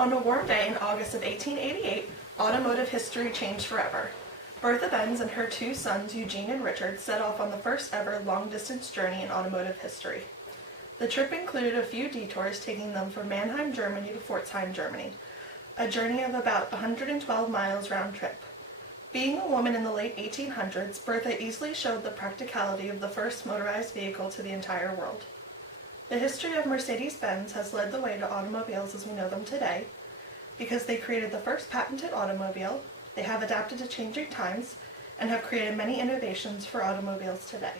On a warm day in August of 1888, automotive history changed forever. Bertha Benz and her two sons, Eugene and Richard, set off on the first ever long-distance journey in automotive history. The trip included a few detours taking them from Mannheim, Germany to Pforzheim, Germany, a journey of about 112 miles round trip. Being a woman in the late 1800s, Bertha easily showed the practicality of the first motorized vehicle to the entire world. The history of Mercedes-Benz has led the way to automobiles as we know them today, because they created the first patented automobile, they have adapted to changing times, and have created many innovations for automobiles today.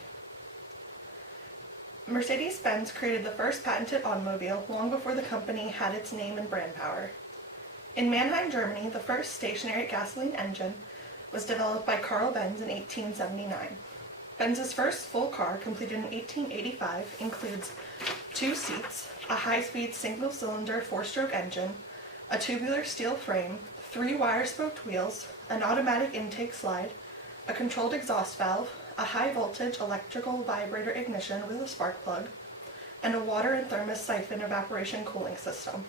Mercedes-Benz created the first patented automobile long before the company had its name and brand power. In Mannheim, Germany, the first stationary gasoline engine was developed by Carl Benz in 1879. Benz's first full car, completed in 1885, includes 2 seats, a high-speed single-cylinder 4-stroke engine, a tubular steel frame, 3 wire-spoked wheels, an automatic intake slide, a controlled exhaust valve, a high-voltage electrical vibrator ignition with a spark plug, and a water and thermos siphon evaporation cooling system.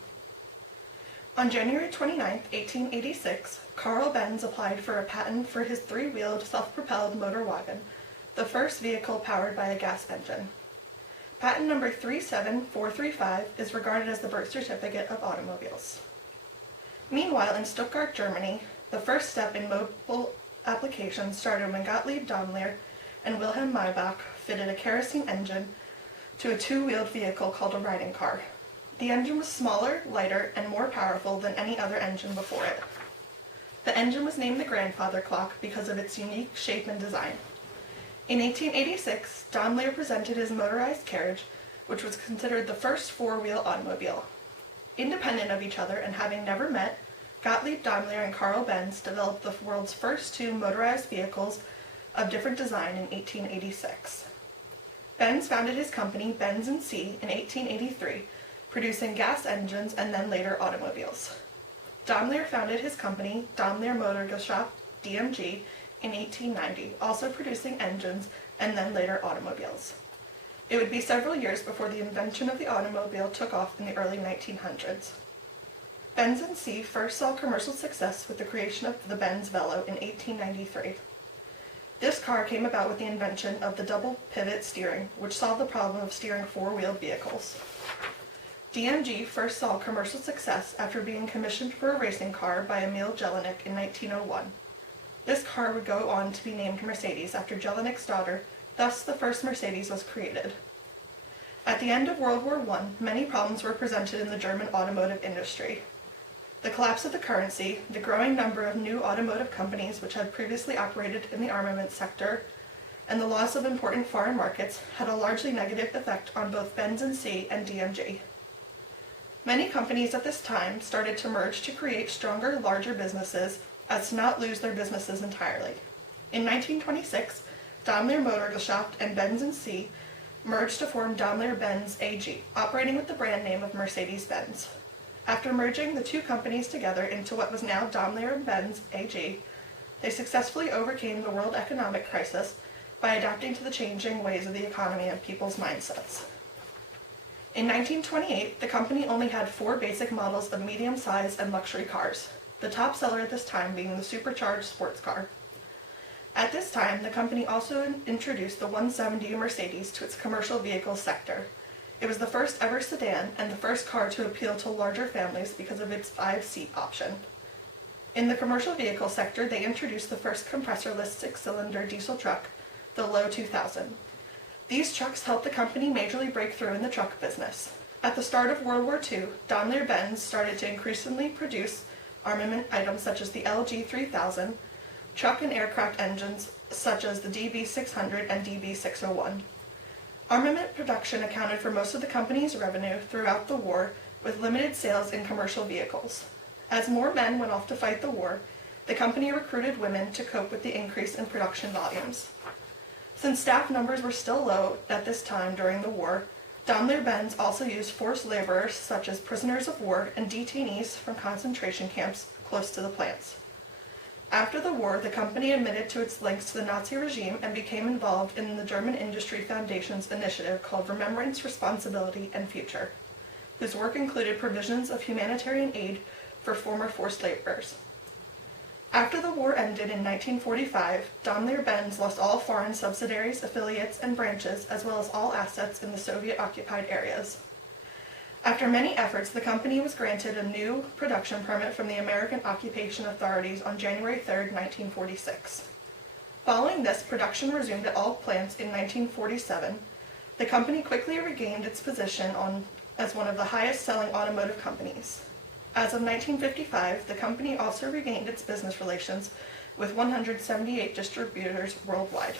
On January 29, 1886, Carl Benz applied for a patent for his 3-wheeled self-propelled motor wagon, the first vehicle powered by a gas engine. Patent number 37435 is regarded as the birth certificate of automobiles. Meanwhile, in Stuttgart, Germany, the first step in mobile applications started when Gottlieb Daimler and Wilhelm Maybach fitted a kerosene engine to a 2-wheeled vehicle called a riding car. The engine was smaller, lighter, and more powerful than any other engine before it. The engine was named the grandfather clock because of its unique shape and design. In 1886, Daimler presented his motorized carriage, which was considered the first 4-wheel automobile. Independent of each other and having never met, Gottlieb Daimler and Carl Benz developed the world's first 2 motorized vehicles of different design in 1886. Benz founded his company Benz & C in 1883, producing gas engines and then later automobiles. Daimler founded his company Daimler Motorgesellschaft DMG in 1890, also producing engines and then later automobiles. It would be several years before the invention of the automobile took off in the early 1900s. Benz & C first saw commercial success with the creation of the Benz Velo in 1893. This car came about with the invention of the double pivot steering, which solved the problem of steering 4-wheeled vehicles. DMG first saw commercial success after being commissioned for a racing car by Emil Jelinek in 1901. This car would go on to be named Mercedes after Jelinek's daughter, thus the first Mercedes was created. At the end of World War I, many problems were presented in the German automotive industry. The collapse of the currency, the growing number of new automotive companies which had previously operated in the armament sector, and the loss of important foreign markets had a largely negative effect on both Benz & C and DMG. Many companies at this time started to merge to create stronger, larger businesses as to not lose their businesses entirely. In 1926, Daimler Motorgesellschaft and Benz & C merged to form Daimler-Benz AG, operating with the brand name of Mercedes-Benz. After merging the 2 companies together into what was now Daimler-Benz AG, they successfully overcame the world economic crisis by adapting to the changing ways of the economy and people's mindsets. In 1928, the company only had 4 basic models of medium-sized and luxury cars, the top seller at this time being the supercharged sports car. At this time, the company also introduced the 170 Mercedes to its commercial vehicle sector. It was the first ever sedan and the first car to appeal to larger families because of its 5-seat option. In the commercial vehicle sector, they introduced the first compressorless 6-cylinder diesel truck, the Low 2000. These trucks helped the company majorly break through in the truck business. At the start of World War II, Daimler-Benz started to increasingly produce armament items such as the LG 3000, truck and aircraft engines such as the DB600 and DB601. Armament production accounted for most of the company's revenue throughout the war, with limited sales in commercial vehicles. As more men went off to fight the war, the company recruited women to cope with the increase in production volumes. Since staff numbers were still low at this time during the war, Daimler-Benz also used forced laborers such as prisoners of war and detainees from concentration camps close to the plants. After the war, the company admitted to its links to the Nazi regime and became involved in the German Industry Foundation's initiative called Remembrance, Responsibility, and Future. whose work included provisions of humanitarian aid for former forced laborers. After the war ended in 1945, Daimler-Benz lost all foreign subsidiaries, affiliates, and branches, as well as all assets in the Soviet-occupied areas. After many efforts, the company was granted a new production permit from the American occupation authorities on January 3, 1946. Following this, production resumed at all plants in 1947. The company quickly regained its position as one of the highest-selling automotive companies. As of 1955, the company also regained its business relations with 178 distributors worldwide.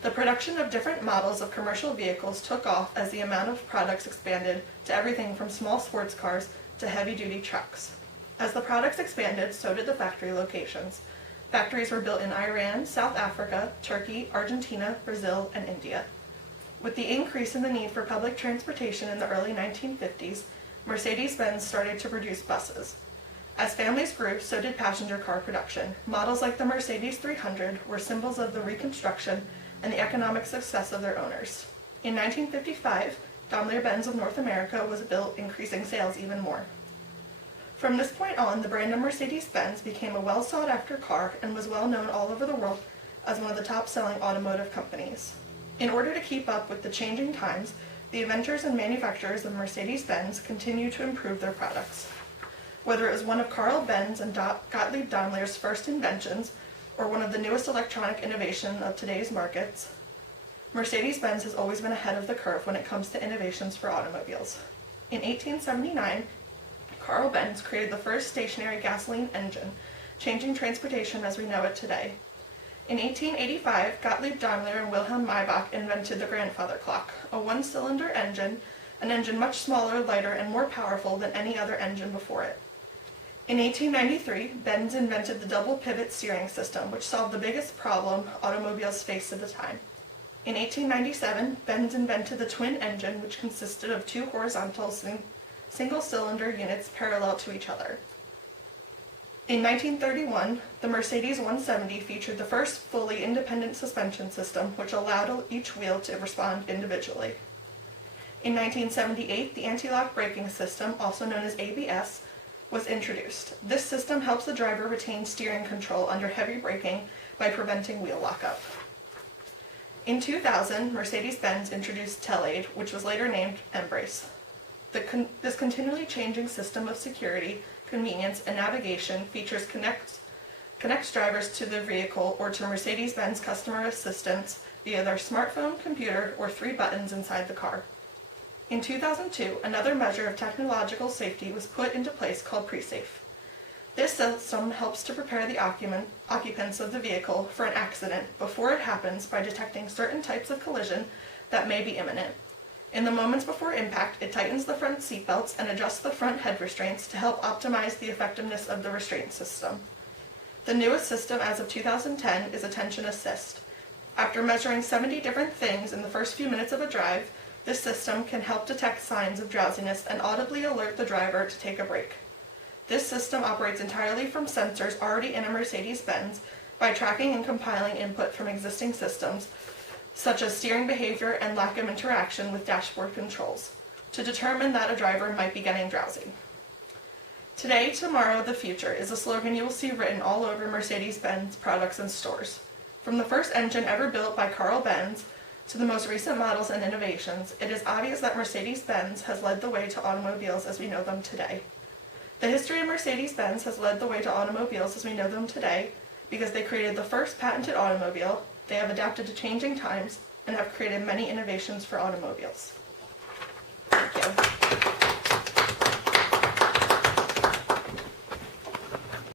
The production of different models of commercial vehicles took off as the amount of products expanded to everything from small sports cars to heavy-duty trucks. As the products expanded, so did the factory locations. Factories were built in Iran, South Africa, Turkey, Argentina, Brazil, and India. With the increase in the need for public transportation in the early 1950s, Mercedes-Benz started to produce buses. As families grew, so did passenger car production. Models like the Mercedes 300 were symbols of the reconstruction and the economic success of their owners. In 1955, Daimler-Benz of North America was built, increasing sales even more. From this point on, the brand of Mercedes-Benz became a well-sought-after car and was well known all over the world as one of the top-selling automotive companies. In order to keep up with the changing times, the inventors and manufacturers of Mercedes-Benz continued to improve their products. Whether it was one of Carl Benz and Gottlieb Daimler's first inventions, or one of the newest electronic innovations of today's markets, Mercedes-Benz has always been ahead of the curve when it comes to innovations for automobiles. In 1879, Carl Benz created the first stationary gasoline engine, changing transportation as we know it today. In 1885, Gottlieb Daimler and Wilhelm Maybach invented the grandfather clock, a one-cylinder engine, an engine much smaller, lighter, and more powerful than any other engine before it. In 1893, Benz invented the double pivot steering system, which solved the biggest problem automobiles faced at the time. In 1897, Benz invented the twin engine, which consisted of two horizontal single-cylinder units parallel to each other. In 1931, the Mercedes 170 featured the first fully independent suspension system, which allowed each wheel to respond individually. In 1978, the anti-lock braking system, also known as ABS, was introduced. This system helps the driver retain steering control under heavy braking by preventing wheel lockup. In 2000, Mercedes-Benz introduced Telaid, which was later named Embrace. This continually changing system of security, convenience, and navigation features connects drivers to the vehicle or to Mercedes-Benz customer assistants via their smartphone, computer, or 3 buttons inside the car. In 2002, another measure of technological safety was put into place called pre-safe. This system helps to prepare the occupants of the vehicle for an accident before it happens by detecting certain types of collision that may be imminent. In the moments before impact, it tightens the front seatbelts and adjusts the front head restraints to help optimize the effectiveness of the restraint system. The newest system as of 2010 is Attention Assist. After measuring 70 different things in the first few minutes of a drive, this system can help detect signs of drowsiness and audibly alert the driver to take a break. This system operates entirely from sensors already in a Mercedes-Benz by tracking and compiling input from existing systems, such as steering behavior and lack of interaction with dashboard controls, to determine that a driver might be getting drowsy. Today, tomorrow, the future is a slogan you will see written all over Mercedes-Benz products and stores. From the first engine ever built by Carl Benz to the most recent models and innovations, it is obvious that Mercedes-Benz has led the way to automobiles as we know them today. The history of Mercedes-Benz has led the way to automobiles as we know them today because they created the first patented automobile, they have adapted to changing times, and have created many innovations for automobiles.